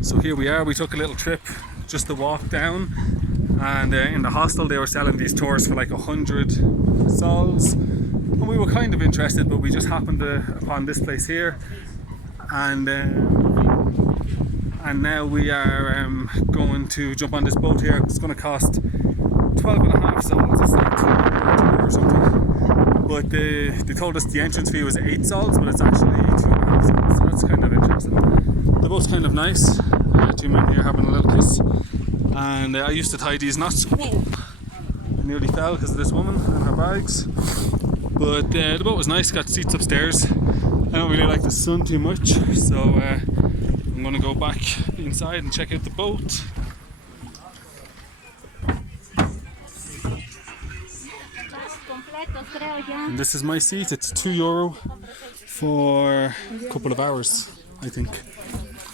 So here we are, we took a little trip just to walk down, and in the hostel they were selling these tours for like 100 sols, and we were kind of interested, but we just happened upon this place here, and now we are going to jump on this boat here. It's going to cost 12 and a half sols, it's like €2 or something, but they told us the entrance fee was 8 sols, but it's actually 2.5 sols, so that's kind of interesting. The boat's kind of nice. Two men here having a little kiss, and I used to tie these knots. Whoa! I nearly fell because of this woman and her bags, but the boat was nice, got seats upstairs. I don't really like the sun too much, so I'm going to go back inside and check out the boat. And this is my seat. It's €2 for a couple of hours, I think.